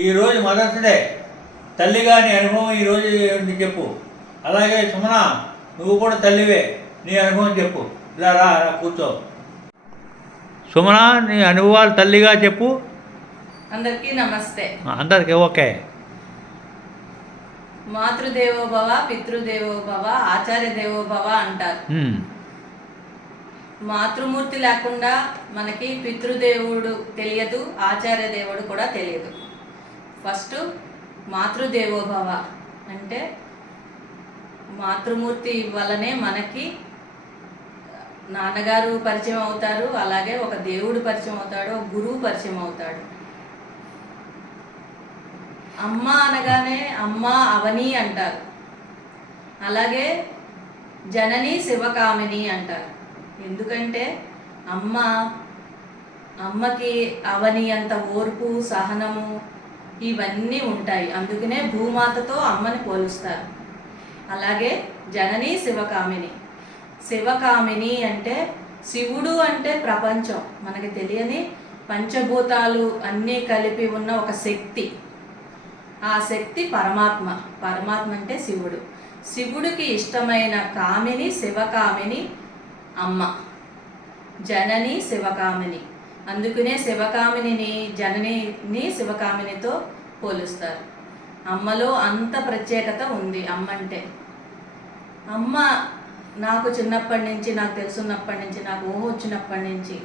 ఈరోజు mothers day. తల్లిగా నీ అనుభవం ఈరోజు ఏంటి చెప్పు. అలాగే సుమన, నువ్వు కూడా తల్లివే, నీ అనుభవం చెప్పు. ఇలా రా రా, కూర్చో. సుమన, నీ అనుభవాలు తల్లిగా చెప్పు. అందరికీ నమస్తే. అందరికీ ఓకే. మాతృదేవోభవ, పితృదేవోభవ, ఆచార్య దేవోభవ అంటారు. మాతృమూర్తి లేకుండా మనకి పితృదేవుడు తెలియదు, ఆచార్య దేవుడు కూడా తెలియదు. ఫస్ట్ మాతృదేవోభవ అంటే మాతృమూర్తి వల్లనే మనకి నాన్నగారు పరిచయం అవుతారు, అలాగే ఒక దేవుడు పరిచయం అవుతాడు, ఒక గురువు పరిచయం అవుతాడు. అమ్మ అనగానే అమ్మ అవని అంటారు, అలాగే జనని శివకామిని అంటారు. ఎందుకంటే అమ్మకి అవని అంత ఓర్పు, సహనము ఇవన్నీ ఉంటాయి. అందుకనే భూమాతతో అమ్మని పోలుస్తారు. అలాగే జనని శివకామిని. శివకామిని అంటే శివుడు అంటే ప్రపంచం, మనకి తెలియని పంచభూతాలు అన్నీ కలిపి ఉన్న ఒక శక్తి. ఆ శక్తి పరమాత్మ. పరమాత్మ అంటే శివుడు. శివుడికి ఇష్టమైన కామిని శివకామిని అమ్మ, జనని శివకామిని. అందుకనే శివకామిని జననిని శివకామినితో పోలుస్తారు. అమ్మలో అంత ప్రత్యేకత ఉంది. అమ్మ అంటే అమ్మ నాకు చిన్నప్పటి నుంచి, నాకు తెలుసున్నప్పటి నుంచి, నాకు ఊహ వచ్చినప్పటి నుంచి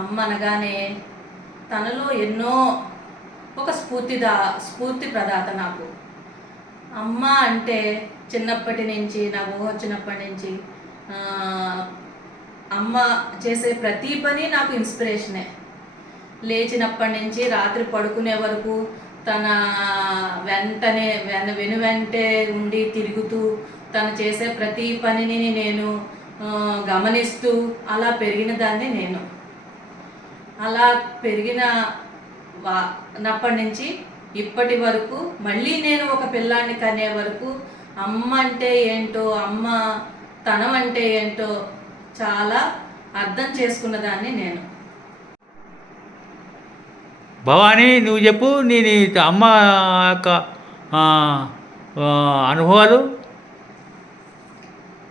అమ్మ అనగానే తనలో ఎన్నో ఒక స్ఫూర్తి ప్రదాత నాకు. అమ్మ అంటే చిన్నప్పటి నుంచి, నాకు ఊహ వచ్చినప్పటి నుంచి అమ్మ చేసే ప్రతి పని నాకు ఇన్స్పిరేషనే. లేచినప్పటి నుంచి రాత్రి పడుకునే వరకు తన వెంటే ఉండి తిరుగుతూ తను చేసే ప్రతి పనిని నేను గమనిస్తూ అలా పెరిగిన దాన్ని నేను. అలా పెరిగినప్పటి నుంచి ఇప్పటి వరకు మళ్ళీ నేను ఒక పిల్లాన్ని కనే వరకు అమ్మ అంటే ఏంటో, అమ్మ తనం అంటే ఏంటో చాలా అర్థం చేసుకున్నదాన్ని నేను. భవానీ, నువ్వు చెప్పు నీ అమ్మ యొక్క అనుభవాలు.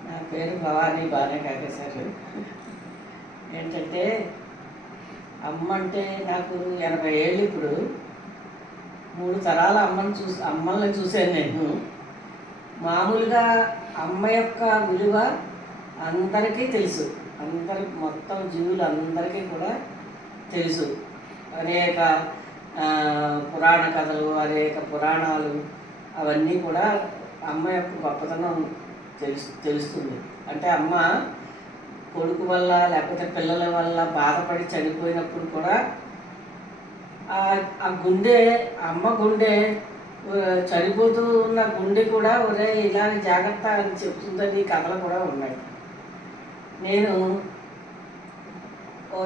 నా పేరు భవానీ బాలకాకేశారు. ఏంటంటే అమ్మ అంటే నాకు 80 ఏళ్ళు. ఇప్పుడు 3 తరాల అమ్మల్ని చూశాను నేను. మామూలుగా అమ్మ యొక్క విలువ అందరికీ తెలుసు, మొత్తం జీవులందరికీ కూడా తెలుసు. అనేక పురాణ కథలు, అనేక పురాణాలు అవన్నీ కూడా అమ్మ యొక్క గొప్పతనం తెలుస్తుంది. అంటే అమ్మ కొడుకు వల్ల లేకపోతే పిల్లల వల్ల బాధపడి చనిపోయినప్పుడు కూడా ఆ గుండె, అమ్మ గుండె చనిపోతూ ఉన్న గుండె కూడా ఒరే ఇలా జాగ్రత్త అని చెప్తుందని కథలు కూడా ఉన్నాయి. నేను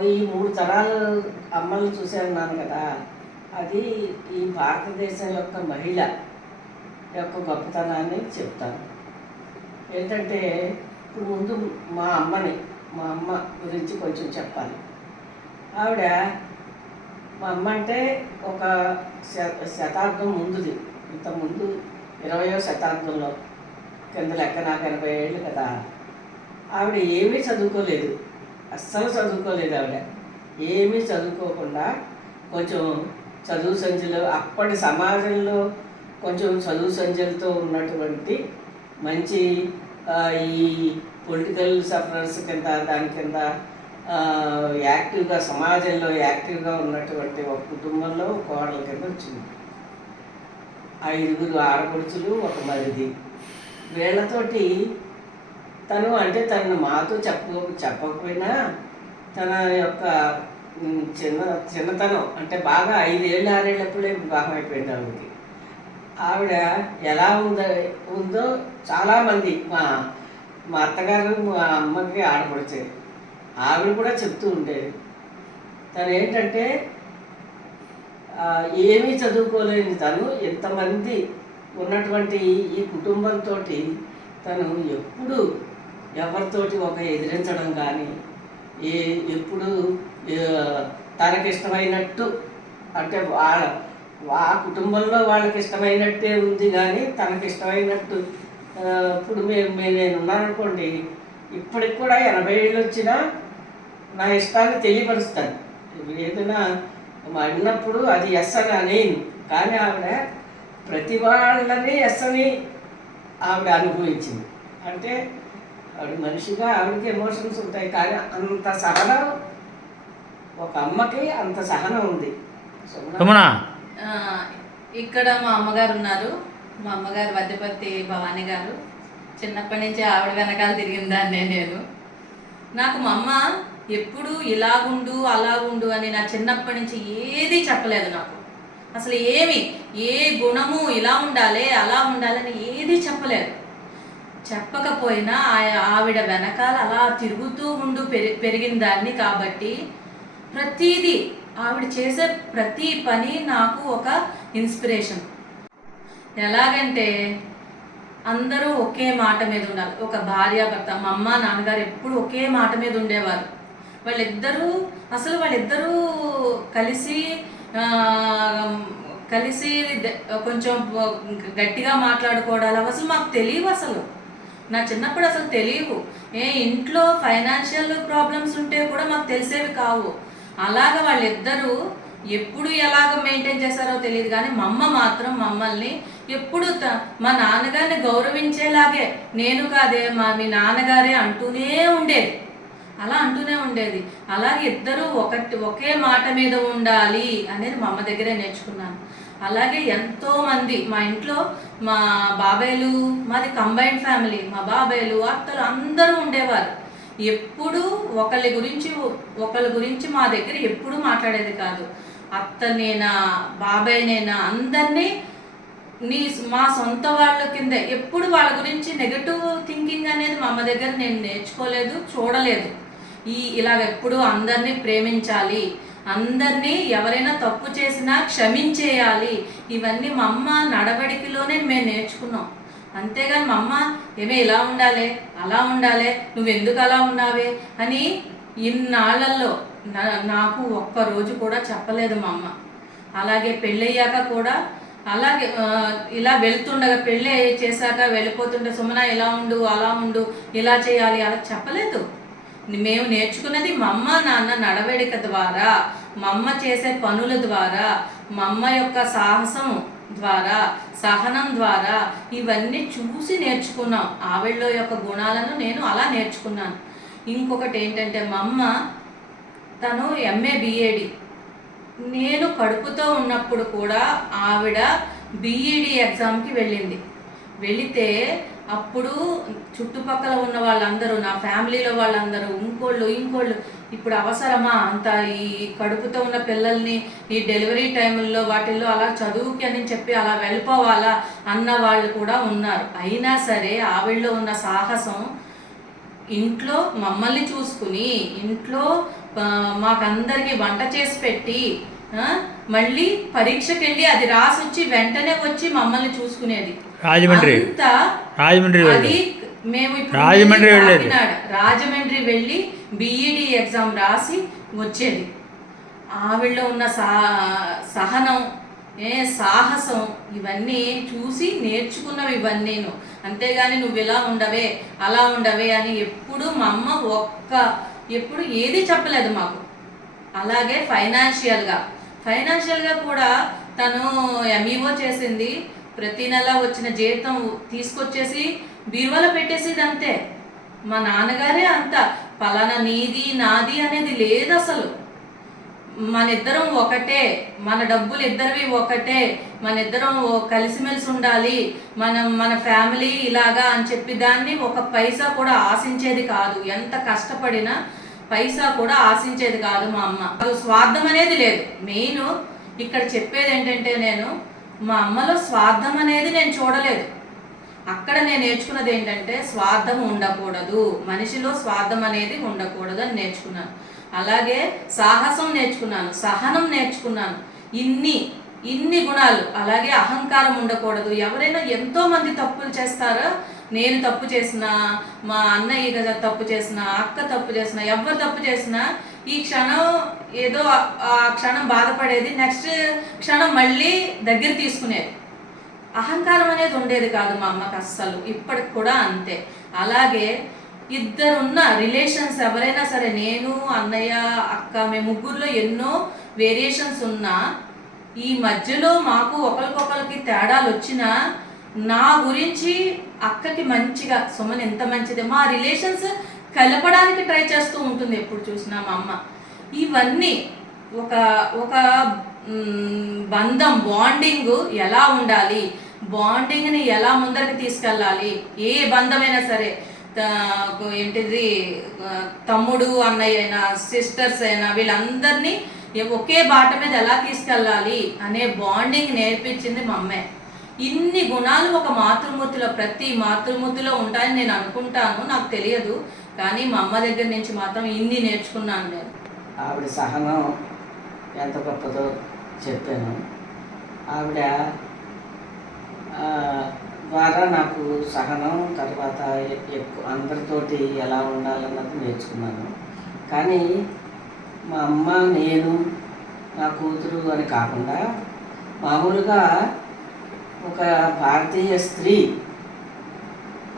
ఈ 3 తరాలు అమ్మల్ని చూశాను కదా. అది ఈ భారతదేశం యొక్క మహిళ యొక్క గొప్పతనాన్ని చెప్తాను. ఏంటంటే ఇప్పుడు ముందు మా అమ్మ గురించి కొంచెం చెప్పాలి. ఆవిడ, మా అమ్మ అంటే ఒక శతాబ్దం ముందుది. ఇంతకుముందు 20వ శతాబ్దంలో కింద లెక్క. నాకు 80 ఏళ్ళు కదా. ఆవిడ ఏమీ చదువుకోలేదు, అస్సలు చదువుకోలేదు. ఆవిడ ఏమీ చదువుకోకుండా కొంచెం చదువు సంధ్యలు, అప్పటి సమాజంలో కొంచెం చదువు సంధ్యలతో ఉన్నటువంటి మంచి ఈ పొలిటికల్ సఫరర్స్ కింద, దాని కింద యాక్టివ్గా, సమాజంలో యాక్టివ్గా ఉన్నటువంటి ఒక కుటుంబంలో కోడల కింద వచ్చింది. 5 ఆడపడుచులు, ఒక మరిది. వీళ్ళతోటి తను మాతో చెప్పకపోయినా తన యొక్క చిన్నతనం అంటే బాగా 5 ఏళ్ళు 6 ఏళ్ళప్పుడే వివాహం అయిపోయింది ఆవిడకి. ఆవిడ ఎలా ఉందో చాలామంది, మా అత్తగారు, మా అమ్మకి ఆడపడిచారు, ఆవిడ కూడా చెప్తూ ఉండేది. తను ఏంటంటే ఏమీ చదువుకోలేని తను ఎంతమంది ఉన్నటువంటి ఈ కుటుంబంతో తను ఎప్పుడు ఎవరితోటి ఒక ఎదిరించడం కానీ, ఎప్పుడు తనకిష్టమైనట్టు అంటే ఆ కుటుంబంలో వాళ్ళకి ఇష్టమైనట్టే ఉంది కానీ తనకి ఇష్టమైనట్టు ఇప్పుడు నేను ఉన్నాననుకోండి, ఇప్పటికి కూడా 80 ఏళ్ళు వచ్చినా నా ఇష్టాన్ని తెలియపరుస్తాను. ఏదైనా అడిగినప్పుడు అది ఎస్ అని అనేను, కానీ ఆవిడ ప్రతి వాళ్ళని ఎస్ అని ఆవిడ అనుభవించింది. అంటే ఆవిడ మనిషిగా ఆవిడకి ఎమోషన్స్ ఉంటాయి, కానీ అంత సహనం ఒక అమ్మకి అంత సహనం ఉంది. సుమన ఇక్కడ మా అమ్మగారు ఉన్నారు. మా అమ్మగారు వద్దపర్తి భవానీ గారు. చిన్నప్పటి నుంచి ఆవిడ వెనకాల తిరిగిందాన్నే నేను. నాకు మా అమ్మ ఎప్పుడు ఇలాగుండు అలాగుండు అని నా చిన్నప్పటి నుంచి ఏది చెప్పలేదు నాకు. అసలు ఏ గుణము ఇలా ఉండాలి అలా ఉండాలని ఏది చెప్పలేదు. చెప్పకపోయినా ఆవిడ వెనకాల అలా తిరుగుతూ ఉండు పెరిగిన దాన్ని కాబట్టి ప్రతిదీ ఆవిడ చేసే ప్రతి పని నాకు ఒక ఇన్స్పిరేషన్. ఎలాగంటే అందరూ ఒకే మాట మీద ఉండాలి. ఒక భార్యాభర్త, మా అమ్మ నాన్నగారు ఎప్పుడు ఒకే మాట మీద ఉండేవారు. వాళ్ళిద్దరూ కలిసి కొంచెం గట్టిగా మాట్లాడుకోవడాలు అసలు మాకు తెలియవు. అసలు నా చిన్నప్పుడు అసలు తెలియవు. ఇంట్లో ఫైనాన్షియల్ ప్రాబ్లమ్స్ ఉంటే కూడా మాకు తెలిసేవి కావు. అలాగ వాళ్ళిద్దరూ ఎప్పుడు ఎలాగ మెయింటైన్ చేశారో తెలియదు, కానీ మా అమ్మ మాత్రం మమ్మల్ని ఎప్పుడు మా నాన్నగారిని గౌరవించేలాగే, నేను కాదే మీ నాన్నగారే అంటూనే ఉండేది. అలాగే ఇద్దరూ ఒకే మాట మీద ఉండాలి అనేది మా అమ్మ దగ్గరే నేర్చుకున్నాను. అలాగే ఎంతోమంది మా ఇంట్లో మా బాబాయ్లు, మాది కంబైన్డ్ ఫ్యామిలీ, మా బాబాయ్లు అత్తలు అందరూ ఉండేవారు. ఎప్పుడు ఒకళ్ళ గురించి మా దగ్గర ఎప్పుడు మాట్లాడేది కాదు. అత్తనేనా బాబాయ్నేనా అందరినీ మా సొంత వాళ్ళ కింద ఎప్పుడు వాళ్ళ గురించి నెగటివ్ థింకింగ్ అనేది మా అమ్మ దగ్గర నేను నేర్చుకోలేదు, చూడలేదు. ఇలాగ ఎప్పుడు అందరినీ ప్రేమించాలి, అందరినీ ఎవరైనా తప్పు చేసినా క్షమించేయాలి, ఇవన్నీ మా అమ్మ నడవడికలోనే మేము నేర్చుకున్నాం. అంతేగాని మా అమ్మ ఇలా ఉండాలి అలా ఉండాలి, నువ్వెందుకు అలా ఉన్నావే అని ఇన్నాళ్లలో నాకు ఒక్కరోజు కూడా చెప్పలేదు మా అమ్మ. అలాగే పెళ్ళయ్యాక కూడా అలాగే ఇలా వెళ్తుండగా, పెళ్ళి చేశాక వెళ్ళిపోతుంటే సుమన ఇలా ఉండు అలా ఉండు ఇలా చేయాలి అలా చెప్పలేదు. మేము నేర్చుకున్నది మా అమ్మ నాన్న నడవడిక ద్వారా, మా అమ్మ చేసే పనుల ద్వారా, మా అమ్మ యొక్క సాహసం ద్వారా, సహనం ద్వారా ఇవన్నీ చూసి నేర్చుకున్నాం. ఆవిడ యొక్క గుణాలను నేను అలా నేర్చుకున్నాను. ఇంకొకటి ఏంటంటే మా అమ్మ తను MA BEd, నేను కడుపుతో ఉన్నప్పుడు కూడా ఆవిడ BEd ఎగ్జామ్కి వెళితే అప్పుడు చుట్టుపక్కల ఉన్న వాళ్ళందరూ, నా ఫ్యామిలీలో వాళ్ళందరూ ఇంకోళ్ళు ఇప్పుడు అవసరమా అంత ఈ కడుపుతో ఉన్న పిల్లల్ని ఈ డెలివరీ టైముల్లో వాటిల్లో అలా చదువుకి అని చెప్పి అలా వెళ్ళిపోవాలా అన్న వాళ్ళు కూడా ఉన్నారు. అయినా సరే ఆవిడలో ఉన్న సాహసం, ఇంట్లో మమ్మల్ని చూసుకుని ఇంట్లో మాకందరికి వంట చేసి పెట్టి మళ్ళీ పరీక్షకి వెళ్ళి అది రాసి వచ్చి వెంటనే వచ్చి మమ్మల్ని చూసుకునేది. రాజమండ్రి అది మేము రాజమండ్రి వెళ్ళి BEd ఎగ్జామ్ రాసి వచ్చేది. ఆవిడలో ఉన్న సహనం, సాహసం ఇవన్నీ చూసి నేర్చుకున్నవి ఇవన్నీను. అంతేగాని నువ్వు ఇలా ఉండవే అలా ఉండవే అని ఎప్పుడు మా అమ్మ ఎప్పుడు ఏది చెప్పలేదు మాకు. అలాగే ఫైనాన్షియల్గా కూడా తను MEO చేసింది. ప్రతి నెల వచ్చిన జీతం తీసుకొచ్చేసి బీరువాలో పెట్టేసేది అంతే. మా నాన్నగారే అంత పలానా నీది నాది అనేది లేదు అసలు. మనిద్దరం ఒకటే, మన డబ్బులు ఇద్దరివి ఒకటే, మనిద్దరం కలిసిమెలిసి ఉండాలి, మన ఫ్యామిలీ ఇలాగా అని చెప్పి దాన్ని ఒక పైసా కూడా ఆశించేది కాదు. ఎంత కష్టపడినా పైసా కూడా ఆశించేది కాదు మా అమ్మ. స్వార్థం అనేది లేదు. మెయిన్ ఇక్కడ చెప్పేది ఏంటంటే, నేను మా అమ్మలో స్వార్థం అనేది నేను చూడలేదు. అక్కడ నేను నేర్చుకున్నది ఏంటంటే స్వార్థం ఉండకూడదు, మనిషిలో స్వార్థం అనేది ఉండకూడదు అని నేర్చుకున్నాను. అలాగే సాహసం నేర్చుకున్నాను, సహనం నేర్చుకున్నాను. ఇన్ని గుణాలు. అలాగే అహంకారం ఉండకూడదు. ఎవరైనా ఎంతో మంది తప్పులు చేస్తారో, నేను తప్పు చేసినా, మా అన్నయ్య తప్పు చేసినా, అక్క తప్పు చేసినా, ఎవరు తప్పు చేసినా ఈ క్షణం ఏదో ఆ క్షణం బాధపడేది, నెక్స్ట్ క్షణం మళ్ళీ దగ్గర తీసుకునేది. అహంకారం అనేది ఉండేది కాదు మా అమ్మకి అస్సలు, ఇప్పటికి కూడా అంతే. అలాగే ఇద్దరున్న రిలేషన్స్ ఎవరైనా సరే, నేను అన్నయ్య అక్క మేము ముగ్గురులో ఎన్నో వేరియేషన్స్ ఉన్నా ఈ మధ్యలో మాకు ఒకరికొకరికి తేడాలు వచ్చినా నా గురించి అక్కకి మంచిగా సుమన్ ఎంత మంచిది, మా రిలేషన్స్ కలపడానికి ట్రై చేస్తూ ఉంటుంది ఎప్పుడు చూసినా మా అమ్మ. ఇవన్నీ ఒక ఒక బంధం, బాండింగ్ ఎలా ఉండాలి, బాండింగ్ని ఎలా ముందరికి తీసుకెళ్ళాలి, ఏ బంధమైనా సరే, ఏంటిది తమ్ముడు అన్నయ్య అయినా సిస్టర్స్ అయినా వీళ్ళందరినీ ఒకే బాట మీద ఎలా తీసుకెళ్ళాలి అనే బాండింగ్ నేర్పించింది మా అమ్మే. ఇన్ని గుణాలు ఒక మాతృమూర్తిలో, ప్రతి మాతృమూర్తిలో ఉంటాయని నేను అనుకుంటాను, నాకు తెలియదు, కానీ మా అమ్మ దగ్గర నుంచి మాత్రం ఇన్ని నేర్చుకున్నాను నేను. ఆవిడ సహనం ఎంత గొప్పదో చెప్పాను. ఆవిడ ద్వారా నాకు సహనం, తర్వాత ఎక్కువ అందరితోటి ఎలా ఉండాలన్నది నేర్చుకున్నాను. కానీ మా అమ్మ, నేను, నా కూతురు అని కాకుండా మామూలుగా ఒక భారతీయ స్త్రీ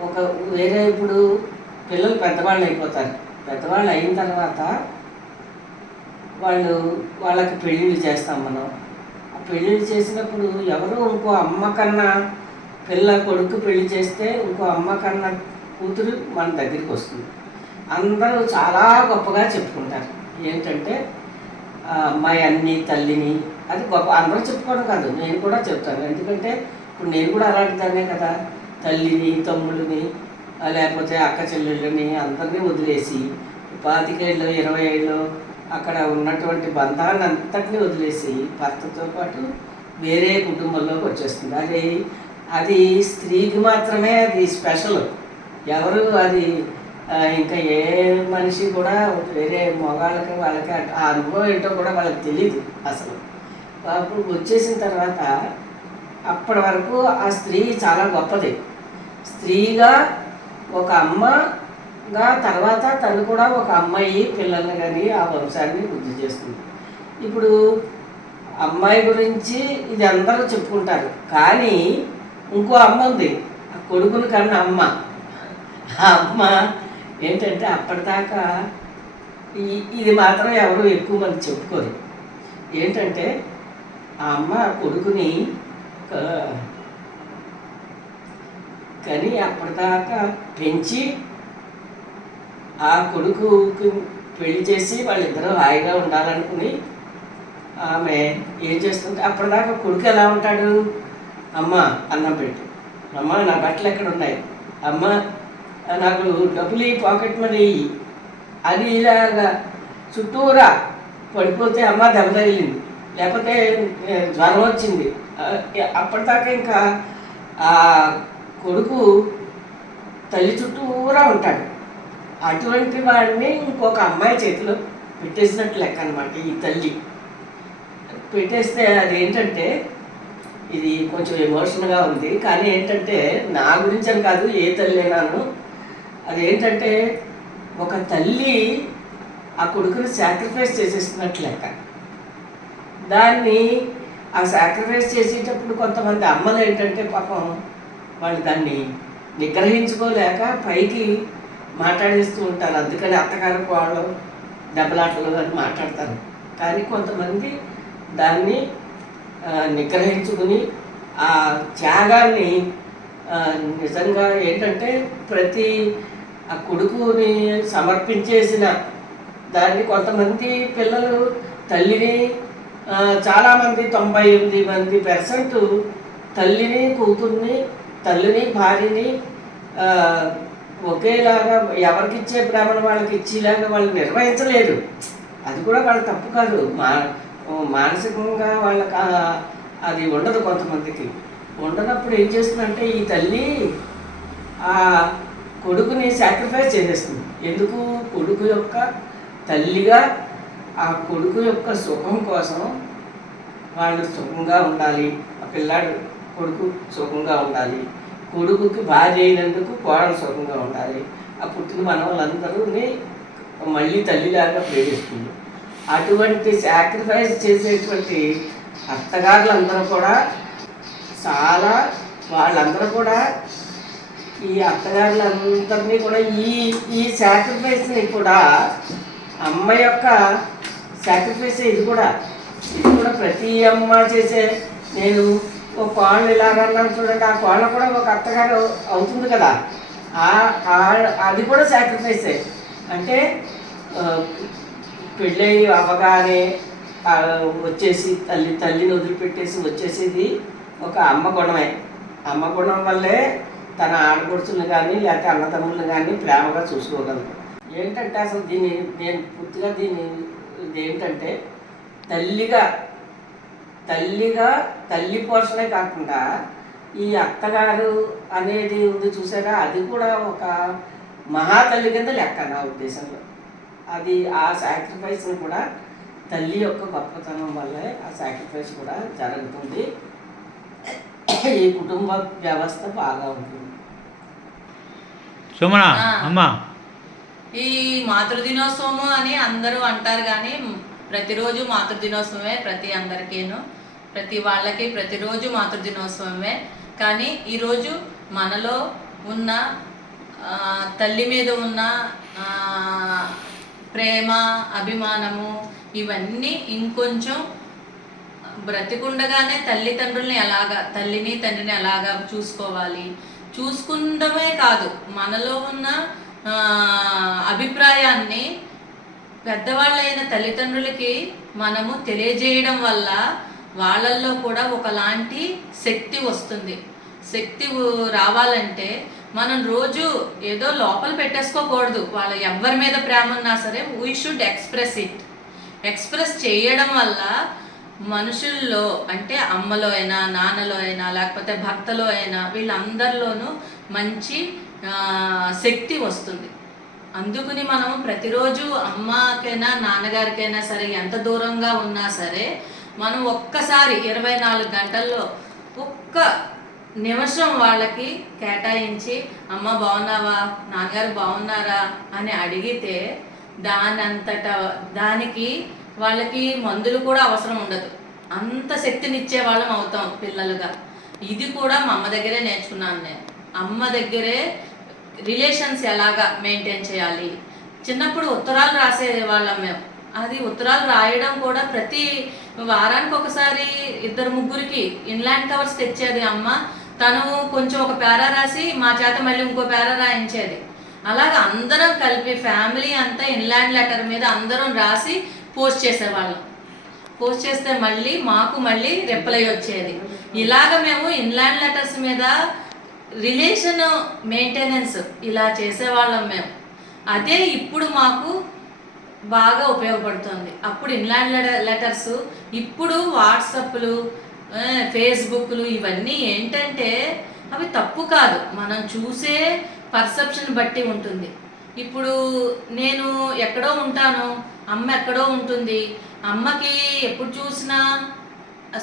ఒక వేరే, ఇప్పుడు పిల్లలు పెద్దవాళ్ళు అయిపోతారు, పెద్దవాళ్ళు అయిన తర్వాత వాళ్ళకి పెళ్ళిళ్ళు చేస్తాం మనం. ఆ పెళ్ళిళ్ళు చేసినప్పుడు ఎవరో ఇంకో అమ్మ కన్నా కొడుకు పెళ్లి చేస్తే ఇంకో అమ్మ కన్నా కూతురు మన దగ్గరికి వస్తుంది. అందరూ చాలా గొప్పగా చెప్పుకుంటారు. ఏంటంటే అమ్మాయి అన్ని తల్లిని, అది గొప్ప అందరూ చెప్పుకోవడం కాదు, నేను కూడా చెప్తాను. ఎందుకంటే ఇప్పుడు నేను కూడా అలాంటి దాన్నే కదా, తల్లిని, తమ్ముడిని, లేకపోతే అక్క చెల్లెళ్ళని అందరినీ వదిలేసి 25 ఏళ్ళు 20 ఏళ్ళు అక్కడ ఉన్నటువంటి బంధాన్ని అంతటినీ వదిలేసి భర్తతో పాటు వేరే కుటుంబంలోకి వచ్చేస్తుంది. అది స్త్రీకి మాత్రమే అది స్పెషల్. ఎవరు అది ఇంకా ఏ మనిషి కూడా వేరే మగవాళ్ళకి వాళ్ళకి ఆ అనుభవం ఏంటో కూడా వాళ్ళకి తెలియదు అసలు. అప్పుడు వచ్చేసిన తర్వాత అప్పటి వరకు ఆ స్త్రీ చాలా గొప్పది. స్త్రీగా ఒక అమ్మగా తర్వాత తను కూడా ఒక అమ్మాయి పిల్లల్ని కానీ ఆ వంశాన్ని వృద్ధి చేస్తుంది. ఇప్పుడు అమ్మాయి గురించి ఇది అందరూ చెప్పుకుంటారు, కానీ ఇంకో అమ్మ ఉంది, ఆ కొడుకుని కన్నా అమ్మ. ఆ అమ్మ ఏంటంటే అప్పటిదాకా ఇది మాత్రం ఎవరు ఎక్కువ మంది చెప్పుకోరు. ఏంటంటే ఆ అమ్మ కొడుకుని కానీ అప్పటిదాకా పెంచి ఆ కొడుకుకి పెళ్లి చేసి వాళ్ళిద్దరూ హాయిగా ఉండాలనుకుని ఆమె ఏం చేస్తుంటే, అప్పటిదాకా కొడుకు ఎలా ఉంటాడు, అమ్మ అన్నం పెట్టు, అమ్మ నా బట్టలు ఎక్కడ ఉన్నాయి, అమ్మ నాకు డబ్బులు పాకెట్ మనీ అది ఇలాగా చుట్టూరా పడిపోతే అమ్మ దెబ్బ తగిలింది, లేకపోతే జ్వరం వచ్చింది. అప్పటిదాకా ఇంకా ఆ కొడుకు తల్లి చుట్టూరా ఉంటాడు. అటువంటి వాడిని ఇంకొక అమ్మాయి చేతిలో పెట్టేసినట్టు లెక్క అనమాట. ఈ తల్లి పెట్టేస్తే అదేంటంటే, ఇది కొంచెం ఎమోషనల్గా ఉంది, కానీ ఏంటంటే నా గురించి అని కాదు, ఏ తల్లి అయినాను, అదేంటంటే ఒక తల్లి ఆ కొడుకుని సాక్రిఫైస్ చేసేస్తున్నట్లు లెక్క. దాన్ని ఆ సాక్రిఫైస్ చేసేటప్పుడు కొంతమంది అమ్మలు ఏంటంటే పాపం వాళ్ళు దాన్ని నిగ్రహించుకోలేక పైకి మాట్లాడేస్తూ ఉంటారు. అందుకని అత్తగారు కోడలు దెబ్బలాటలు అని మాట్లాడతారు. కానీ కొంతమంది దాన్ని నిగ్రహించుకుని ఆ త్యాగాన్ని నిజంగా ఏంటంటే ప్రతి ఆ కొడుకుని సమర్పించేసిన దాన్ని కొంతమంది పిల్లలు తల్లిని చాలామంది 98% తల్లిని కూతుర్ని, తల్లిని భార్యని ఒకేలాగా ఎవరికి ఇచ్చే ప్రేమను వాళ్ళకి ఇచ్చేలాగా వాళ్ళు నిర్వహించలేరు. అది కూడా వాళ్ళ తప్పు కాదు, మానసికంగా వాళ్ళకి అది ఉండదు. కొంతమందికి ఉండనప్పుడు ఏం చేస్తుందంటే ఈ తల్లి ఆ కొడుకుని సాక్రిఫైస్ చేసేస్తుంది. ఎందుకు? కొడుకు యొక్క తల్లిగా ఆ కొడుకు యొక్క సుఖం కోసం వాళ్ళు సుఖంగా ఉండాలి, ఆ పిల్లాడు కొడుకు సుఖంగా ఉండాలి, కొడుకుకి భార్య అయినందుకు కోడలు సుఖంగా ఉండాలి, ఆ పుట్టిన మనవాళ్ళందరూని మళ్ళీ తల్లిలాగా ప్రేమిస్తుంది. అటువంటి సాక్రిఫైస్ చేసేటువంటి అత్తగారులందరూ కూడా చాలా, వాళ్ళందరూ కూడా ఈ అత్తగారులందరినీ కూడా ఈ ఈ సాక్రిఫైస్ని కూడా అమ్మ యొక్క సాక్రిఫైస్ ఇది కూడా ప్రతి అమ్మ చేసే. నేను ఒక కోళ్ళు ఇలాగన్నాను చూడండి, ఆ కోళ్ళ కూడా ఒక అత్తగారు అవుతుంది కదా, అది కూడా సాక్రిఫైసే. అంటే పెళ్ళి అవ్వగానే వచ్చేసి తల్లిని వదిలిపెట్టేసి వచ్చేసేది ఒక అమ్మ గుణమే. అమ్మ గుణం వల్లే తన ఆడపడుచులను కానీ లేకపోతే అన్నదమ్ములను కానీ ప్రేమగా చూసుకోగలరు. ఏంటంటే అసలు నేను పూర్తిగా ఏంటంటే తల్లి పోషణే కాకుండా ఈ అత్తగారు అనేది ఉంది చూసారా, అది కూడా ఒక మహాతల్లి కింద లెక్క నా ఉద్దేశంలో. అది ఆ సాక్రిఫైస్ని కూడా తల్లి యొక్క గొప్పతనం వల్లే ఆ సాక్రిఫైస్ కూడా జరుగుతుంది. ఈ కుటుంబ వ్యవస్థ బాగా ఉంటుంది. సుమన అమ్మా, ఈ మాతృదినోత్సవము అని అందరూ అంటారు కానీ ప్రతిరోజు మాతృదినోత్సవమే. ప్రతి వాళ్ళకి ప్రతిరోజు మాతృదినోత్సవమే. కానీ ఈరోజు మనలో ఉన్న తల్లి మీద ఉన్న ప్రేమ, అభిమానము ఇవన్నీ ఇంకొంచెం బ్రతికుండగానే తల్లిని తండ్రిని ఎలాగా చూసుకోవాలి, చూసుకుండమే కాదు మనలో ఉన్న అభిప్రాయాన్ని పెద్దవాళ్ళైన తల్లిదండ్రులకి మనము తెలియజేయడం వల్ల వాళ్ళల్లో కూడా ఒకలాంటి శక్తి వస్తుంది. శక్తి రావాలంటే మనం రోజు ఏదో లోపల పెట్టేసుకోకూడదు. వాళ్ళ ఎవరి మీద ప్రేమ ఉన్నా సరే వీ షుడ్ ఎక్స్ప్రెస్ చేయడం వల్ల మనుషుల్లో అంటే అమ్మలో అయినా నాన్నలో అయినా లేకపోతే భర్తలో అయినా వీళ్ళందరిలోనూ మంచి శక్తి వస్తుంది. అందుకని మనం ప్రతిరోజు అమ్మకైనా నాన్నగారికైనా సరే ఎంత దూరంగా ఉన్నా సరే మనం ఒక్కసారి 24 గంటల్లో ఒక్క నిమిషం వాళ్ళకి కేటాయించి అమ్మ బాగున్నావా, నాన్నగారు బాగున్నారా అని అడిగితే దానికి వాళ్ళకి మందులు కూడా అవసరం ఉండదు. అంత శక్తినిచ్చే వాళ్ళం అవుతాం పిల్లలుగా. ఇది కూడా మా అమ్మ దగ్గరే నేర్చుకున్నాను నేను. అమ్మ దగ్గరే రిలేషన్స్ ఎలాగా మెయింటైన్ చేయాలి. చిన్నప్పుడు ఉత్తరాలు రాసేవాళ్ళం మేము. అది ఉత్తరాలు రాయడం కూడా ప్రతి వారానికి ఒకసారి 2-3కి ఇన్లాండ్ కవర్స్ తెచ్చేది అమ్మ. తను కొంచెం ఒక పేరా రాసి మా చేత మళ్ళీ ఇంకో పేరా రాయించేది. అలాగా అందరం కలిపి ఫ్యామిలీ అంతా ఇన్లాండ్ లెటర్ మీద అందరం రాసి పోస్ట్ చేసేవాళ్ళం. పోస్ట్ చేస్తే మాకు మళ్ళీ రిప్లై వచ్చేది. ఇలాగ మేము ఇన్లాండ్ లెటర్స్ మీద రిలేషన్ మెయింటెనెన్స్ ఇలా చేసేవాళ్ళం మేము. అదే ఇప్పుడు మాకు బాగా ఉపయోగపడుతుంది. అప్పుడు ఇన్లాండ్ లెటర్స్, ఇప్పుడు వాట్సాప్లు, ఫేస్బుక్లు ఇవన్నీ ఏంటంటే అవి తప్పు కాదు, మనం చూసే పర్సెప్షన్ బట్టి ఉంటుంది. ఇప్పుడు నేను ఎక్కడో ఉంటాను, అమ్మ ఎక్కడో ఉంటుంది. అమ్మకి ఎప్పుడు చూసినా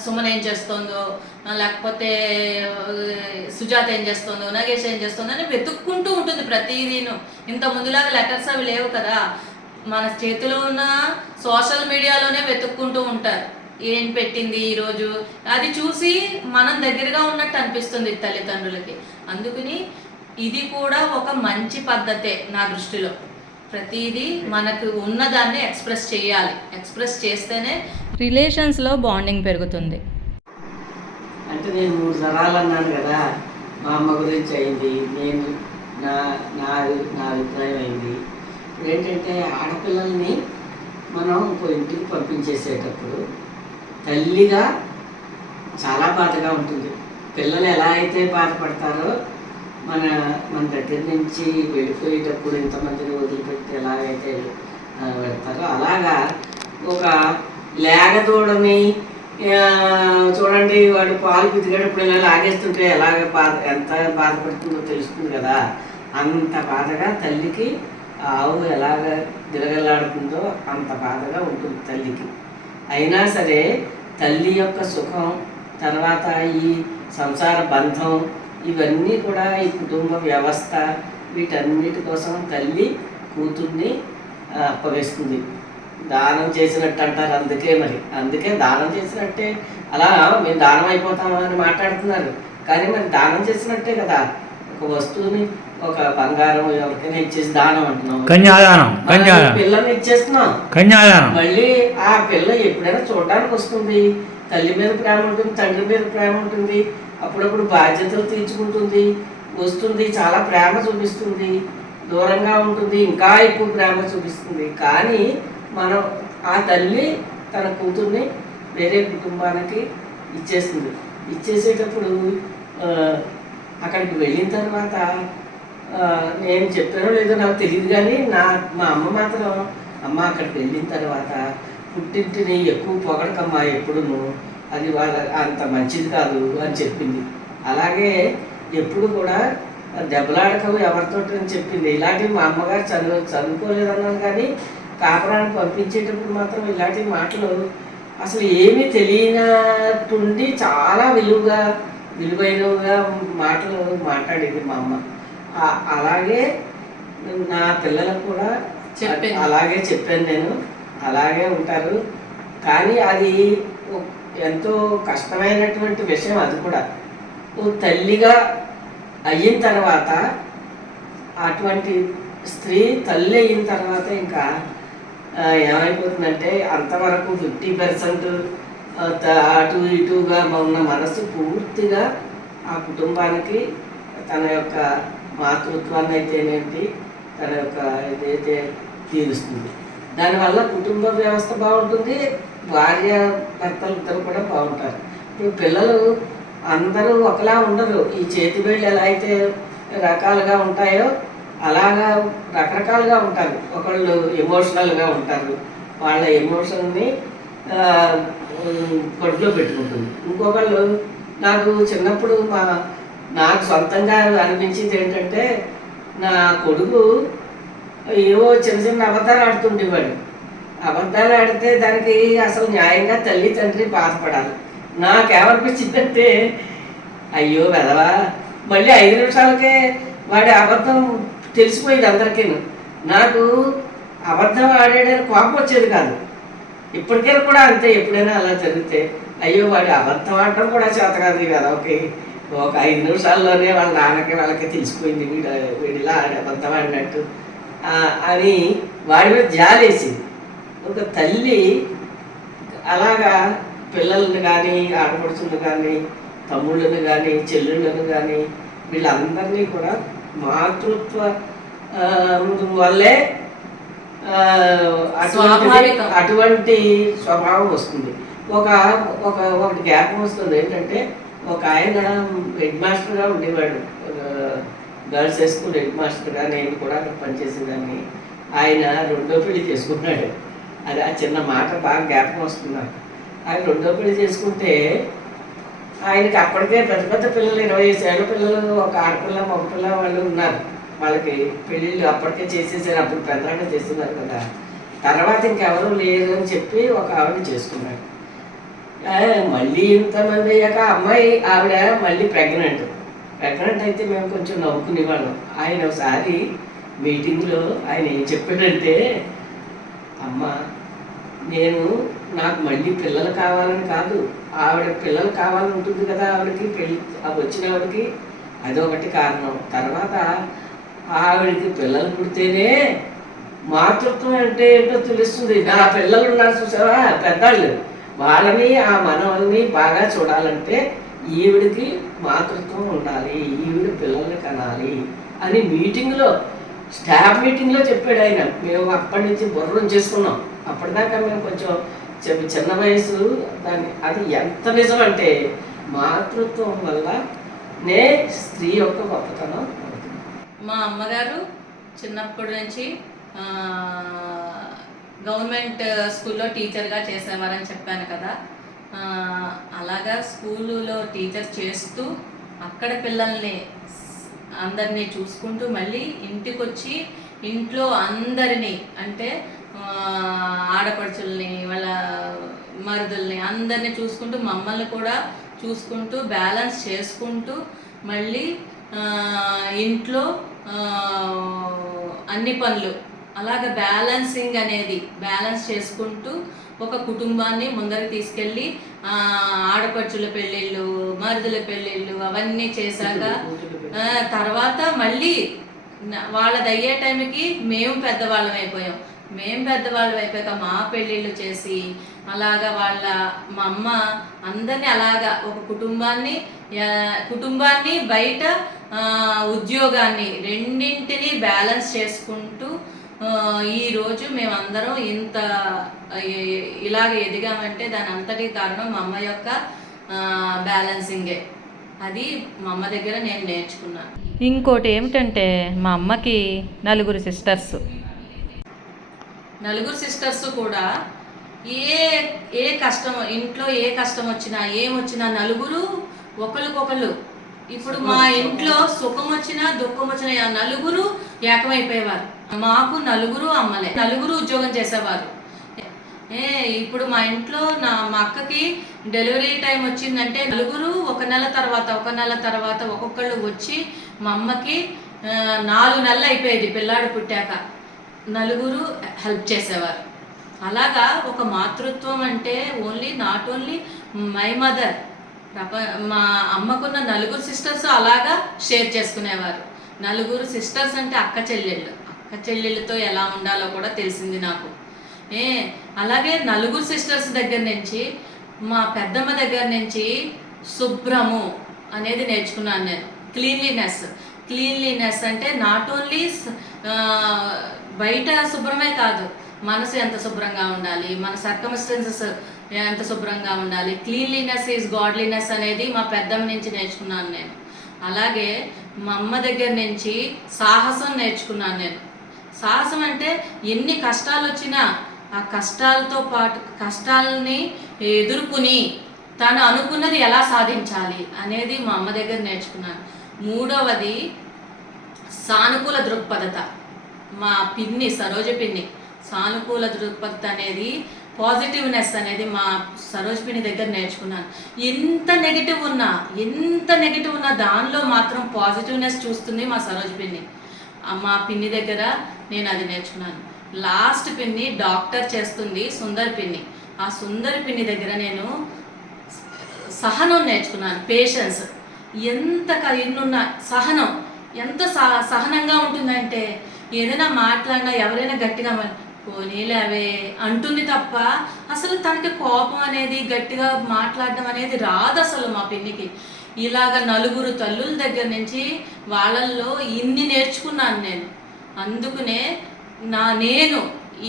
సుమన్ ఏం చేస్తుందో, లేకపోతే సుజాత ఏం చేస్తుందో, నగేష్ ఏం చేస్తుందో అని వెతుక్కుంటూ ఉంటుంది ప్రతిదీను. ఇంత ముందులాగా లెటర్స్ అవి లేవు కదా. మన చేతిలో ఉన్న సోషల్ మీడియాలోనే వెతుక్కుంటూ ఉంటారు. ఏం పెట్టింది ఈరోజు, అది చూసి మనం దగ్గరగా ఉన్నట్టు అనిపిస్తుంది తల్లిదండ్రులకి. అందుకని ఇది కూడా ఒక మంచి పద్ధతే నా దృష్టిలో. ప్రతిదీ మనకు ఉన్నదాన్ని ఎక్స్ప్రెస్ చేయాలి. ఎక్స్ప్రెస్ చేస్తేనే రిలేషన్స్లో బాండింగ్ పెరుగుతుంది. అంటే నేను 3 తరాలు అన్నాను కదా, మా అమ్మ గురించి అయింది, నేను నా అభిప్రాయం అయింది. ఏంటంటే ఆడపిల్లల్ని మనం ఇంకో ఇంటికి పంపించేసేటప్పుడు తల్లిగా చాలా బాధగా ఉంటుంది. పిల్లలు ఎలా అయితే బాధపడతారో మన దగ్గర నుంచి వెళ్ళిపోయేటప్పుడు ఇంతమందిని వదిలిపెట్టి ఎలాగైతే వెళ్తారో అలాగా ఒక లేగదూడని చూడండి, వాడు పాలు పితికేటప్పుడు ఇలా లాగేస్తుంటే ఎంత బాధపడుతుందో తెలుస్తుంది కదా. అంత బాధగా తల్లికి ఆవు ఎలాగ గిలగలాడుతుందో అంత బాధగా ఉంటుంది తల్లికి. అయినా సరే తల్లి యొక్క సుఖం, తర్వాత ఈ సంసార బంధం, ఇవన్నీ కూడా ఈ కుటుంబ వ్యవస్థ, వీటన్నిటి కోసం తల్లి కూతుర్ని అప్పగిస్తుంది. దానం చేసినట్టు అంటారు, అందుకే దానం చేసినట్టే. అలా మేము దానం అయిపోతామా అని మాట్లాడుతున్నారు, కానీ మరి దానం చేసినట్టే కదా. ఒక వస్తువుని, ఒక బంగారం ఎవరికైనా ఇచ్చేసి దానం అంటున్నాం, కన్యాదానం, పిల్లల్ని ఇచ్చేస్తున్నాం. కన్యాదానం. మళ్ళీ ఆ పిల్ల ఎప్పుడైనా చూడడానికి వస్తుంది, తల్లి మీద ప్రేమ ఉంటుంది, తండ్రి మీద ప్రేమ ఉంటుంది, అప్పుడప్పుడు బాధ్యతలు తీర్చుకుంటుంది, వస్తుంది, చాలా ప్రేమ చూపిస్తుంది, దూరంగా ఉంటుంది, ఇంకా ఎక్కువ ప్రేమ చూపిస్తుంది. కానీ మనం ఆ తల్లి తన కూతుర్ని వేరే కుటుంబానికి ఇచ్చేస్తుంది. ఇచ్చేసేటప్పుడు అక్కడికి వెళ్ళిన తర్వాత నేను చెప్పానో లేదో నాకు తెలియదు, కానీ మా అమ్మ మాత్రం, అమ్మ అక్కడికి వెళ్ళిన తర్వాత పుట్టింటిని ఎక్కువ పొగడకమ్మా ఎప్పుడును, అది వాళ్ళ అంత మంచిది కాదు అని చెప్పింది. అలాగే ఎప్పుడు కూడా దెబ్బలాడకవు ఎవరితో అని చెప్పింది. ఇలాంటివి మా అమ్మగారు చదువుకోలేదన్నాను, కానీ కాపురానికి పంపించేటప్పుడు మాత్రం ఇలాంటి మాటలు అసలు ఏమీ తెలియనట్టుండి చాలా విలువైనవిగా మాటలు మాట్లాడేది మా అమ్మ. అలాగే నా పిల్లలకు కూడా అలాగే చెప్పాను నేను, అలాగే ఉంటారు. కానీ అది ఎంతో కష్టమైనటువంటి విషయం. అది కూడా తల్లిగా అయిన తర్వాత, అటువంటి స్త్రీ తల్లి అయిన తర్వాత ఇంకా ఏమైపోతుందంటే అంతవరకు 50% అటు ఇటుగా ఉన్న మనసు పూర్తిగా ఆ కుటుంబానికి తన యొక్క మాతృత్వాన్ని అయితేనేంటి, తన యొక్క ఏదైతే తీరుస్తుంది. దానివల్ల కుటుంబ వ్యవస్థ బాగుంటుంది, భార్య భర్తలు ఇద్దరు కూడా బాగుంటారు. ఇప్పుడు పిల్లలు అందరూ ఒకలా ఉండరు. ఈ చేతి వేళ్ళు ఎలా అయితే రకాలుగా ఉంటాయో అలాగా రకరకాలుగా ఉంటారు. ఒకళ్ళు ఎమోషనల్గా ఉంటారు, వాళ్ళ ఎమోషన్ని కొడుకులో పెట్టుకుంటుంది. ఇంకొకళ్ళు, నాకు చిన్నప్పుడు నాకు సొంతంగా అనిపించింది ఏంటంటే, నా కొడుకు ఏవో చిన్న చిన్న అబద్ధాలు ఆడుతుండేవాడు. అబద్ధాలు ఆడితే దానికి అసలు న్యాయంగా తల్లి తండ్రి బాధపడాలి. నాకేమనిపించిందంటే, అయ్యో వెదవా, మళ్ళీ 5 నిమిషాలకే వాడి అబద్ధం తెలిసిపోయింది అందరికీ. నాకు అబద్ధం ఆడాడని కోపం వచ్చేది కాదు. ఇప్పటికైనా కూడా అంతే, ఎప్పుడైనా అలా జరిగితే అయ్యో వాడి అబద్ధం ఆడటం కూడా చేత కాదు వెదవకి, ఒక 5 నిమిషాల్లోనే వాళ్ళ నాన్నకి వాళ్ళకి తెలిసిపోయింది వీడిలా అబద్ధం ఆడినట్టు అని వాడి మీద జాలేసింది. ఒక తల్లి అలాగా పిల్లల్ని కానీ, ఆడపడుచులను కానీ, తమ్ముళ్ళని కానీ, చెల్లెళ్ళను కానీ, వీళ్ళందరినీ కూడా మాతృత్వ వల్లే అటువంటి స్వభావం వస్తుంది. ఒకటి జ్ఞాపకం వస్తుంది ఏంటంటే, ఒక ఆయన హెడ్ మాస్టర్గా ఉండేవాడు, గర్ల్స్ హై స్కూల్ హెడ్ మాస్టర్గా. నేను కూడా అక్కడ పనిచేసేదాన్ని. ఆయన 2వ పెళ్లి చేసుకున్నాడు. అది ఆ చిన్న మాట బాగా జ్ఞాపకం వస్తుంది. ఆయన 2వ పెళ్లి చేసుకుంటే ఆయనకి అప్పటికే పెద్ద పెద్ద పిల్లలు, 25 ఏళ్ళ పిల్లలు, ఒక ఆడపిల్ల మగపిల్ల వాళ్ళు ఉన్నారు. వాళ్ళకి పెళ్ళిళ్ళు అప్పటికే చేసేసారు, అప్పుడు పెద్దగా చేస్తున్నారు కదా. తర్వాత ఇంకెవరూ లేరు అని చెప్పి ఒక ఆవిడ చేసుకున్నాడు. మళ్ళీ ఇంతమంది అయ్యాక ఆవిడ మళ్ళీ ప్రెగ్నెంట్ అయితే మేము కొంచెం నవ్వుకునేవాళ్ళం. ఆయన ఒకసారి మీటింగ్లో ఆయన ఏం చెప్పాడంటే, అమ్మ నాకు మళ్ళీ పిల్లలు కావాలని కాదు, ఆవిడ పిల్లలు కావాలని ఉంటుంది కదా, ఆవిడకి పెళ్ళి వచ్చిన ఆవిడకి అదొకటి కారణం. తర్వాత ఆవిడకి పిల్లలు పుడితేనే మాతృత్వం అంటే ఏంటో తెలుస్తుంది. నా పిల్లలు ఉన్నారు చూసావా పెద్దవాళ్ళు, వాళ్ళని ఆ మనవల్ని బాగా చూడాలంటే ఈవిడికి మాతృత్వం ఉండాలి, ఈవిడ పిల్లల్ని కనాలి అని మీటింగ్లో, స్టాఫ్ మీటింగ్లో చెప్పాడు ఆయన. మేము అప్పటి నుంచి బుర్రం చేసుకున్నాం. అప్పటిదాకా మేము కొంచెం చిన్న వయసు అది ఎంత నిజం అంటే, మాతృత్వం వల్లనే స్త్రీ యొక్క గొప్పతనం. మా అమ్మగారు చిన్నప్పటి నుంచి గవర్నమెంట్ స్కూల్లో టీచర్గా చేసేవారని చెప్పాను కదా. అలాగా స్కూలులో టీచర్ చేస్తూ అక్కడ పిల్లల్ని అందరినీ చూసుకుంటూ మళ్ళీ ఇంటికి వచ్చి ఇంట్లో అందరినీ, అంటే ఆడపడుచుల్ని, వాళ్ళ మరుదుల్ని అందరినీ చూసుకుంటూ, మమ్మల్ని కూడా చూసుకుంటూ బ్యాలెన్స్ చేసుకుంటూ మళ్ళీ ఇంట్లో అన్ని పనులు అలాగ బ్యాలెన్స్ చేసుకుంటూ ఒక కుటుంబాన్ని ముందరికి తీసుకెళ్ళి ఆడపడుచుల పెళ్ళిళ్ళు, మరుదుల పెళ్ళిళ్ళు అవన్నీ చేశాక తర్వాత మళ్ళీ వాళ్ళది అయ్యే టైంకి మేము పెద్దవాళ్ళం అయిపోయాక మా పెళ్ళిళ్ళు చేసి అలాగా మా అమ్మ అందరినీ అలాగా ఒక కుటుంబాన్ని బయట ఉద్యోగాన్ని రెండింటినీ బ్యాలెన్స్ చేసుకుంటూ ఈరోజు మేమందరం ఇలాగ ఎదిగామంటే దాని అంతటి కారణం మా అమ్మ యొక్క బ్యాలెన్సింగే. అది మా అమ్మ దగ్గర నేను నేర్చుకున్నాను. ఇంకోటి ఏమిటంటే మా అమ్మకి నలుగురు సిస్టర్స్ కూడా ఏ కష్టం ఇంట్లో ఏ కష్టం వచ్చినా ఏమొచ్చినా నలుగురు ఒకరికొకళ్ళు. ఇప్పుడు మా ఇంట్లో సుఖం వచ్చినా దుఃఖం వచ్చినా నలుగురు ఏకమైపోయేవారు. మాకు నలుగురు అమ్మలే, నలుగురు ఉద్యోగం చేసేవారు. ఇప్పుడు మా ఇంట్లో మా అక్కకి డెలివరీ టైం వచ్చిందంటే నలుగురు ఒక నెల తర్వాత ఒక్కొక్కళ్ళు వచ్చి మా అమ్మకి 4 నెలలు అయిపోయేది పిల్లాడు పుట్టాక నలుగురు హెల్ప్ చేసేవారు. అలాగా ఒక మాతృత్వం అంటే నాట్ ఓన్లీ మై మదర్, మా అమ్మకున్న నలుగురు సిస్టర్స్ అలాగా షేర్ చేసుకునేవారు. నలుగురు సిస్టర్స్ అంటే అక్క చెల్లెళ్ళతో ఎలా ఉండాలో కూడా తెలిసింది నాకు. అలాగే నలుగురు సిస్టర్స్ దగ్గర నుంచి మా పెద్దమ్మ దగ్గర నుంచి శుభ్రము అనేది నేర్చుకున్నాను నేను. క్లీన్లీనెస్ అంటే నాట్ ఓన్లీ బయట శుభ్రమే కాదు, మనసు ఎంత శుభ్రంగా ఉండాలి, మన సర్కమ్స్టెన్సెస్ ఎంత శుభ్రంగా ఉండాలి. క్లీన్లీనెస్ ఈజ్ గాడ్లీనెస్ అనేది మా పెద్దమ్మ నుంచి నేర్చుకున్నాను నేను. అలాగే మా అమ్మ దగ్గర నుంచి సాహసం నేర్చుకున్నాను నేను. సాహసం అంటే ఎన్ని కష్టాలు వచ్చినా ఆ కష్టాలతో పాటు కష్టాలని ఎదుర్కొని తను అనుకున్నది ఎలా సాధించాలి అనేది మా అమ్మ దగ్గర నేర్చుకున్నాను. మూడవది సానుకూల దృక్పథత. మా సరోజ పిన్ని సానుకూల దృక్పథత అనేది, పాజిటివ్నెస్ అనేది మా సరోజ పిన్ని దగ్గర నేర్చుకున్నాను. ఎంత నెగిటివ్ ఉన్నా దానిలో మాత్రం పాజిటివ్నెస్ చూస్తుంది మా సరోజ పిన్ని. మా పిన్ని దగ్గర నేను అది నేర్చుకున్నాను. లాస్ట్ పిన్ని డాక్టర్ చేస్తుంది, సుందర్ పిన్ని. ఆ సుందర్ పిన్ని దగ్గర నేను సహనం నేర్చుకున్నాను, పేషెన్స్. ఎన్నున్న సహనం ఎంత సహనంగా ఉంటుందంటే ఏదైనా మాట్లాడినా ఎవరైనా గట్టిగా పోనీలేవే అంటుంది తప్ప అసలు తనకి కోపం అనేది గట్టిగా మాట్లాడడం అనేది రాదు అసలు మా పిన్నికి. ఇలాగ నలుగురు తల్లుల దగ్గర నుంచి వాళ్ళల్లో ఇన్ని నేర్చుకున్నాను నేను. అందుకనే నేను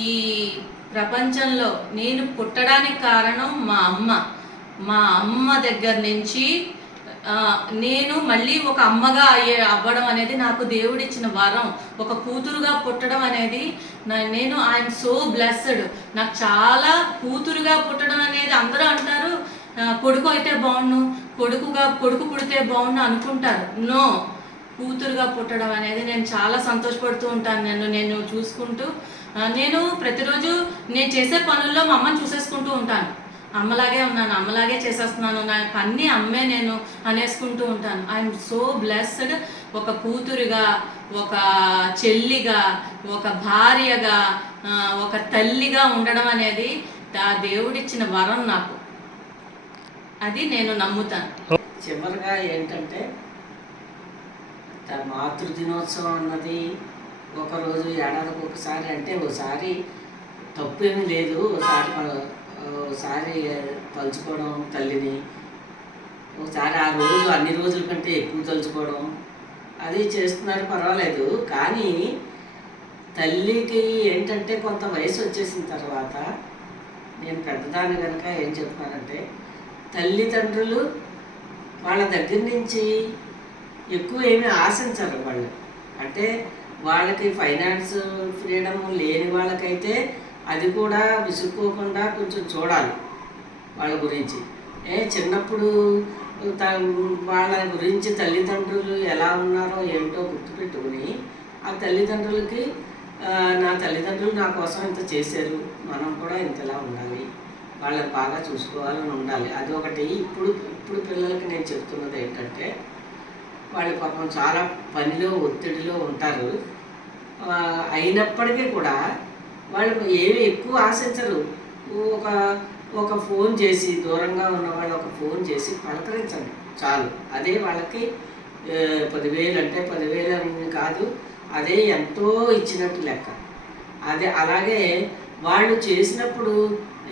ఈ ప్రపంచంలో నేను పుట్టడానికి కారణం మా అమ్మ దగ్గర నుంచి నేను మళ్ళీ ఒక అమ్మగా అవ్వడం అనేది నాకు దేవుడిచ్చిన వరం. ఒక కూతురుగా పుట్టడం అనేది నేను ఐఎమ్ సో బ్లెస్డ్. నాకు చాలా కూతురుగా పుట్టడం అనేది అందరూ అంటారు కొడుకు అయితే బాగుండు, కొడుకు పుడితే బాగుండు అనుకుంటారు. నో, కూతురుగా పుట్టడం అనేది నేను చాలా సంతోషపడుతూ ఉంటాను. నేను చూసుకుంటూ నేను ప్రతిరోజు నేను చేసే పనుల్లో మా అమ్మని చూసేసుకుంటూ ఉంటాను. అమ్మలాగే ఉన్నాను, అమ్మలాగే చేసేస్తున్నాను, నాకు అన్నీ అమ్మే నేను అనేసుకుంటూ ఉంటాను. I'm so blessed. ఒక కూతురుగా, ఒక చెల్లిగా, ఒక భార్యగా, ఒక తల్లిగా ఉండడం అనేది ఆ దేవుడిచ్చిన వరం నాకు. అది నేను నమ్ముతాను. చివరిగా ఏంటంటే మాతృదినోత్సవం అన్నది ఒకరోజు ఏడాదికి ఒకసారి అంటే ఒకసారి తప్పేమీ లేదు. ఒకసారి తలుచుకోవడం తల్లిని, ఒకసారి ఆ రోజు అన్ని రోజుల కంటే ఎక్కువ తలుచుకోవడం అది చేస్తున్నారు, పర్వాలేదు. కానీ తల్లికి ఏంటంటే కొంత వయసు వచ్చేసిన తర్వాత నేను పెద్దదాన్ని కనుక ఏం చెప్తున్నానంటే తల్లిదండ్రులు వాళ్ళ దగ్గర నుంచి ఎక్కువ ఏమీ ఆశించరు వాళ్ళు. అంటే వాళ్ళకి ఫైనాన్స్ ఫ్రీడమ్ లేని వాళ్ళకైతే అది కూడా విసుక్కోకుండా కొంచెం చూడాలి వాళ్ళ గురించి. చిన్నప్పుడు వాళ్ళ గురించి తల్లిదండ్రులు ఎలా ఉన్నారో ఏమిటో గుర్తుపెట్టుకుని ఆ తల్లిదండ్రులకి నా తల్లిదండ్రులు నా కోసం ఇంత చేశారు, మనం కూడా ఇంతలా ఉండాలి, వాళ్ళని బాగా చూసుకోవాలని ఉండాలి. అది ఒకటి. ఇప్పుడు పిల్లలకి నేను చెప్తున్నది ఏంటంటే వాళ్ళు పాపం చాలా పనిలో ఒత్తిడిలో ఉంటారు. అయినప్పటికీ కూడా వాళ్ళు ఏమి ఎక్కువ ఆశించరు. ఒక ఒక ఫోన్ చేసి, దూరంగా ఉన్న వాళ్ళు ఒక ఫోన్ చేసి పలకరించండి చాలు. అదే వాళ్ళకి 10,000 అంటే 10,000 అని కాదు, అదే ఎంతో ఇచ్చినట్టు లెక్క. అదే అలాగే వాళ్ళు చేసినప్పుడు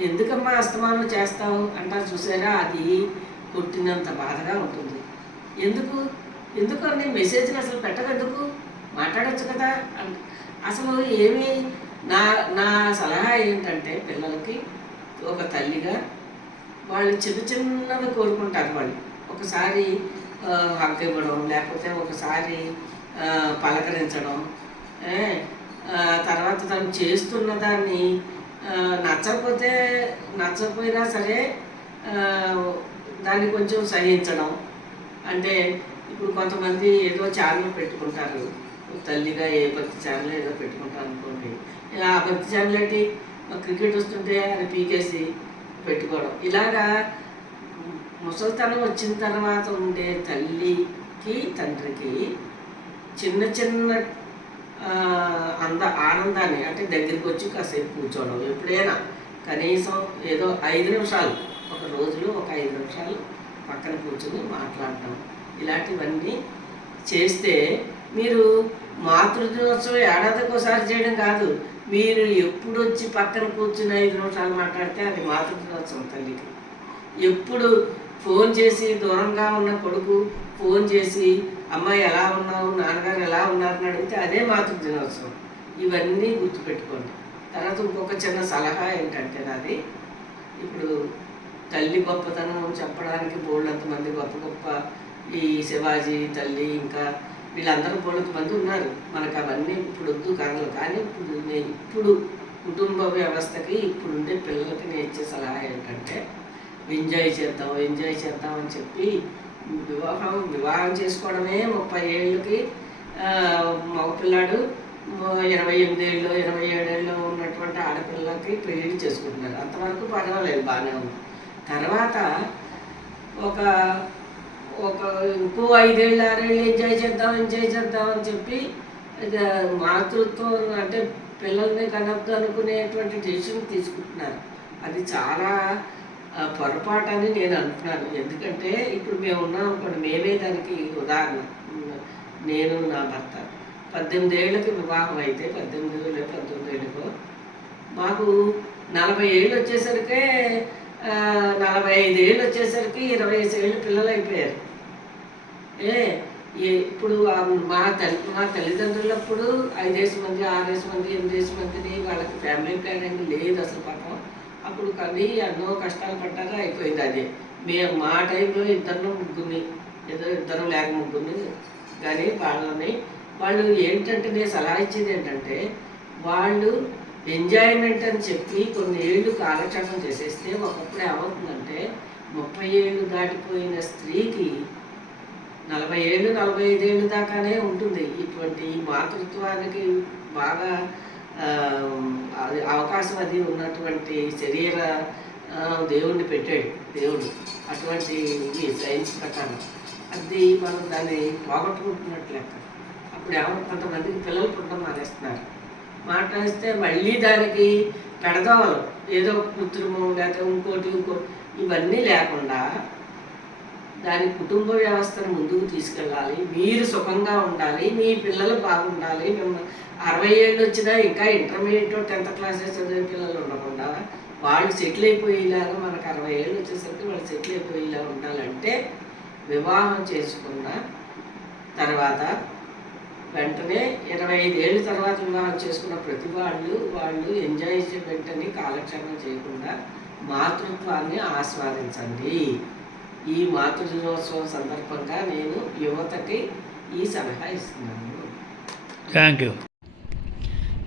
ఎందుకమ్మా అస్తమానం చేస్తావు అంటారు చూసారా, అది కొట్టినంత బాధగా ఉంటుంది. ఎందుకు ఎందుకు అన్ని మెసేజ్లు అసలు పెట్టకెందుకు, మాట్లాడచ్చు కదా అసలు ఏమి. నా నా సలహా ఏంటంటే పిల్లలకి ఒక తల్లిగా వాళ్ళు చిన్న చిన్నవి కోరుకుంటారు. వాళ్ళు ఒకసారి హగ్ ఇవ్వడం, లేకపోతే ఒకసారి పలకరించడం, తర్వాత తను చేస్తున్న దాన్ని నచ్చకపోయినా సరే దాన్ని కొంచెం సహించడం. అంటే ఇప్పుడు కొంతమంది ఏదో ఛానల్ పెట్టుకుంటారు, తల్లిగా ఏ భక్తి ఛానల్ ఏదో పెట్టుకుంటారు అనుకోండి. ఆ భక్తి ఛానల్ ఏంటి, క్రికెట్ వస్తుంటే అది పీకేసి పెట్టుకోవడం. ఇలాగా ముసలితనం వచ్చిన తర్వాత ఉండే తల్లికి తండ్రికి చిన్న చిన్న ఆనందాన్ని, అంటే దగ్గరికి వచ్చి కాసేపు కూర్చోవడం, ఎప్పుడైనా కనీసం ఏదో 5 నిమిషాలు, ఒక రోజులో ఒక 5 నిమిషాలు పక్కన కూర్చొని మాట్లాడటం, ఇలాంటివన్నీ చేస్తే మీరు మాతృదినోత్సవం ఏడాదికి ఒకసారి చేయడం కాదు, మీరు ఎప్పుడు వచ్చి పక్కన కూర్చుని 5 నిమిషాలు మాట్లాడితే అది మాతృదినోత్సవం తల్లికి. ఎప్పుడు ఫోన్ చేసి, దూరంగా ఉన్న కొడుకు ఫోన్ చేసి అమ్మాయి ఎలా ఉన్నావు, నాన్నగారు ఎలా ఉన్నారని అడిగితే అదే మాతృదినోత్సవం. ఇవన్నీ గుర్తుపెట్టుకోండి. తర్వాత ఇంకొక చిన్న సలహా ఏంటంటే నాది, ఇప్పుడు తల్లి గొప్పతనం చెప్పడానికి బోళ్ళంతమంది గొప్ప గొప్ప ఈ శివాజీ తల్లి, ఇంకా వీళ్ళందరూ బోళ్ళంతమంది ఉన్నారు. మనకు అవన్నీ ఇప్పుడు వద్దు కథలు. కానీ ఇప్పుడు కుటుంబ వ్యవస్థకి ఇప్పుడుండే పిల్లలకి నేను ఇచ్చే సలహా ఏంటంటే ఎంజాయ్ చేద్దాం అని చెప్పి వివాహం చేసుకోవడమే 30 ఏళ్ళకి మగపిల్లాడు 28 ఏళ్ళు 27 ఏళ్ళు ఉన్నటువంటి ఆడపిల్లలకి పెళ్లి చేసుకుంటున్నారు. అంతవరకు పర్వాలేదు, బాగానే ఉంది. తర్వాత ఇంకో 5 ఏళ్ళు 6 ఏళ్ళు ఎంజాయ్ చేద్దాం అని చెప్పి మాతృత్వం అంటే పిల్లల్ని కనద్దు అనుకునేటువంటి డెసిషన్ తీసుకుంటున్నారు. అది చాలా పొరపాటు అని నేను అంటున్నాను. ఎందుకంటే ఇప్పుడు మేము ఉన్నాం అనుకోండి, మేమే దానికి ఉదాహరణ. నేను నా భర్త 18 ఏళ్ళకి వివాహం అయితే 19 ఏళ్ళకో మాకు 40 ఏళ్ళు వచ్చేసరికి 45 ఏళ్ళు వచ్చేసరికి 25 ఏళ్ళు పిల్లలు అయిపోయారు. ఇప్పుడు మా తల్లిదండ్రులప్పుడు 5 మంది 6 మంది 8 మందిని వాళ్ళకి ఫ్యామిలీ ప్లానింగ్ లేదు అసలు పాపం. అప్పుడు కానీ ఎన్నో కష్టాలు పడ్డాక అయిపోయింది. అదే మా టైంలో 2 ముగ్గురిని, ఏదో 2 లేక ముగ్గురిని, కానీ వాళ్ళు ఏంటంటే నేను సలహా ఇచ్చేది ఏంటంటే, వాళ్ళు ఎంజాయ్మెంట్ అని చెప్పి కొన్ని ఏళ్ళు కాలక్షేపం చేసేస్తే ఒకప్పుడు ఏమవుతుందంటే 30 ఏళ్ళు దాటిపోయిన స్త్రీకి 40 ఏళ్ళు 45 ఏళ్ళు దాకానే ఉంటుంది. ఇటువంటి మాతృత్వానికి బాగా అవకాశం అది ఉన్నటువంటి శరీర దేవుణ్ణి పెట్టాడు దేవుడు. అటువంటి సైన్స్ ప్రకారం అది మనం దాన్ని పోగొట్టుకుంటున్నట్లు లెక్క. అప్పుడు కొంతమందికి పిల్లలు పుట్టడం మానేస్తే మళ్ళీ దానికి పెడదావలు ఏదో కృత్రిమం లేకపోతే ఇంకోటి ఇవన్నీ లేకుండా దాని కుటుంబ వ్యవస్థను ముందుకు తీసుకెళ్ళాలి. మీరు సుఖంగా ఉండాలి, మీ పిల్లలు బాగుండాలి. మేము 60 ఏళ్ళు వచ్చినా ఇంకా ఇంటర్మీడియట్ 10th క్లాసెస్ చదివే పిల్లలు ఉండకుండా వాళ్ళు సెటిల్ అయిపోయేలాగా, మనకు 60 ఏళ్ళు వచ్చేసరికి వాళ్ళు సెటిల్ అయిపోయేలా ఉండాలంటే వివాహం చేసుకున్న తర్వాత వెంటనే 25 ఏళ్ళ తర్వాత వివాహం చేసుకున్న ప్రతి వాళ్ళు ఎంజాయ్మెంట్ అని కాలక్షేపం చేయకుండా మాతృత్వాన్ని ఆస్వాదించండి. ఈ మాతృదినోత్సవం సందర్భంగా నేను యువతకి ఈ సలహా ఇస్తున్నాను. Thank you.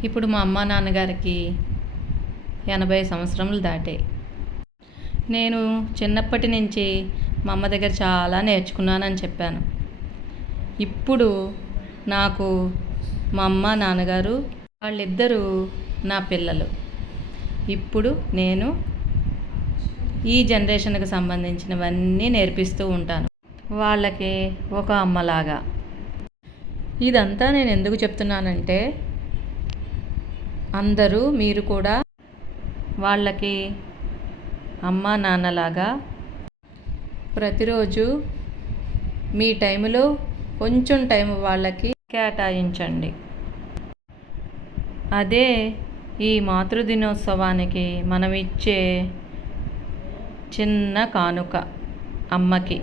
ఇప్పుడు మా అమ్మ నాన్నగారికి 80 సంవత్సరములు దాటాయి. నేను చిన్నప్పటి నుంచి మా అమ్మ దగ్గర చాలా నేర్చుకున్నానని చెప్పాను. ఇప్పుడు నాకు మా అమ్మ నాన్నగారు వాళ్ళిద్దరూ నా పిల్లలు. ఇప్పుడు నేను ఈ జనరేషన్కి సంబంధించినవన్నీ నేర్పిస్తూ ఉంటాను వాళ్ళకి ఒక అమ్మలాగా. ఇదంతా నేను ఎందుకు చెప్తున్నానంటే, అందరూ మీరు కూడా వాళ్ళకి అమ్మా నాన్నలాగా ప్రతిరోజు మీ టైంలో కొంచెం టైం వాళ్ళకి కేటాయించండి. అదే ఈ మాతృదినోత్సవానికి మనం ఇచ్చే చిన్న కానుక అమ్మకి.